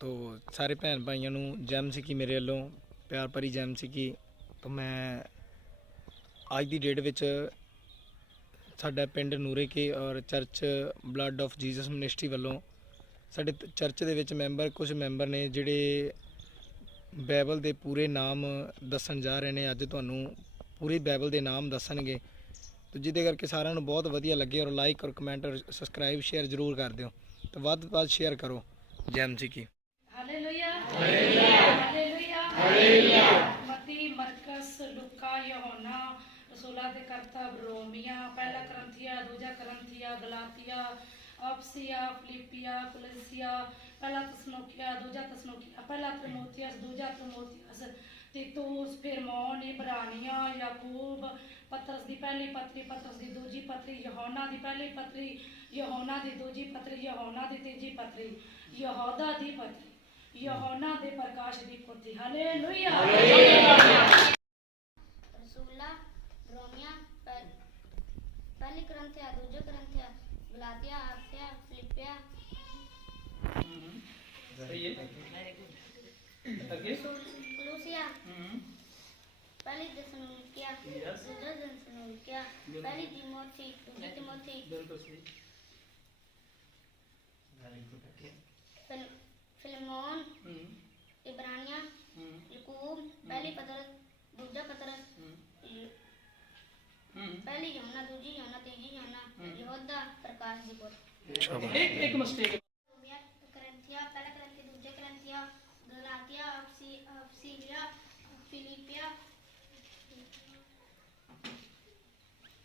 ਤੋ ਸਾਰੇ ਭੈਣ ਭਾਈਆਂ ਨੂੰ ਜੈਮ ਸਿੱਕੀ ਮੇਰੇ ਵੱਲੋਂ, ਪਿਆਰ ਭਰੀ ਜੈਮ ਸਿੱਕੀ ਤੋ ਮੈਂ ਅੱਜ ਦੀ ਡੇਟ ਵਿੱਚ ਸਾਡਾ ਪਿੰਡ ਨੂਰੇ ਕੇ ਔਰ church blood of Jesus ministry ਵੱਲੋਂ ਸਾਡੇ ਚਰਚ ਦੇ ਵਿੱਚ ਮੈਂਬਰ ਕੁਝ ਮੈਂਬਰ ਨੇ ਜਿਹੜੇ ਬਾਈਬਲ ਦੇ ਪੂਰੇ ਨਾਮ ਦੱਸਣ ਜਾ ਰਹੇ ਨੇ, ਅੱਜ ਤੁਹਾਨੂੰ ਪੂਰੇ ਬਾਈਬਲ ਦੇ ਨਾਮ ਦੱਸਣਗੇ। ਤੇ ਜਿਹਦੇ ਕਰਕੇ ਸਾਰਿਆਂ ਨੂੰ ਬਹੁਤ ਵਧੀਆ ਲੱਗੇ ਔਰ ਲਾਈਕ ਔਰ ਕਮੈਂਟ ਔਰ ਸਬਸਕ੍ਰਾਈਬ ਸ਼ੇਅਰ ਜ਼ਰੂਰ ਕਰ ਦਿਓ। ਤੇ ਵੱਧ ਤੋਂ ਵੱਧ ਸ਼ੇਅਰ ਕਰੋ ਜੈਮ ਜੀ ਕੀ ਹਾਲੇਲੂਇਆ ਹਾਲੇਲੂਇਆ ਮਤੀ, ਮਰਕਸ, ਲੁਕਾ, ਯਹੋਨਾ, ਰਸੂਲਾਂ ਦੇ ਕਰਤਬ ਰੋਮੀਆਂ, ਪਹਿਲਾ ਕਰੰਥੀਆ, ਦੂਜਾ ਕਰੰਥੀਆ, ਗਲਾਤੀਆ ਅਪਸੀਆ ਫਿਲਿਪੀਆ ਕੁਲਸੀਆ, ਪਹਿਲਾ ਤਸਨੋਕੀਆ ਦੂਜਾ ਤਸਨੋਕੀਆ ਪਹਿਲਾ ਤਿਮੋਥੀਅਸ ਦੂਜਾ ਤਿਮੋਥੀਅਸ ਤਿਤੂਸ, ਫਿਰਮੋਨ, ਇਬਰਾਨੀਆਂ, ਯਾਕੂਬ, ਪਤਰਸ ਦੀ ਪਹਿਲੀ ਪਤਰੀ, ਪਤਰਸ ਦੀ ਦੂਜੀ ਪਤਰੀ, ਯਹੋਨਾ ਦੀ ਪਹਿਲੀ ਪਤਰੀ, ਯਹੋਨਾ ਦੀ ਦੂਜੀ ਪਤਰੀ, ਯਹੋਨਾ ਦੀ ਤੀਜੀ ਪਤਰੀ, ਯਹੋਦਾ ਦੀ ਪਤਰੀ। ਯਹੋਨਾ ਦੇ ਪ੍ਰਕਾਸ਼ ਦੀ ਪੋਥੀ ਹਾਲੇਲੂਇਆ रसूला रोमिया पह- पहली ग्रंथिया दूजे ग्रंथिया गलातिया आसिया फिलिपिया कुलूसिया पहली दसनुकिया दूजा दसनुकिया पहली तिमोथी दूजी तिमोथी फिल- सीधा पतरस पहली यमुना दूजी यमुना तीजी यमुना यहोदा प्रकाश जी को एक एक मिस्टेक करंथिया पहला करंथिया दूजे करंथिया गलातिया अफसी अफसीलिया फिलिपिया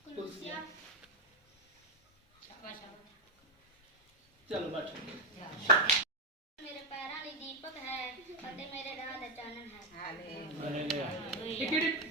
कुलसिया चलो बैठ मेरे पैरों में दीपक है और मेरे राह चानन है हालेलुया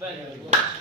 Thank you.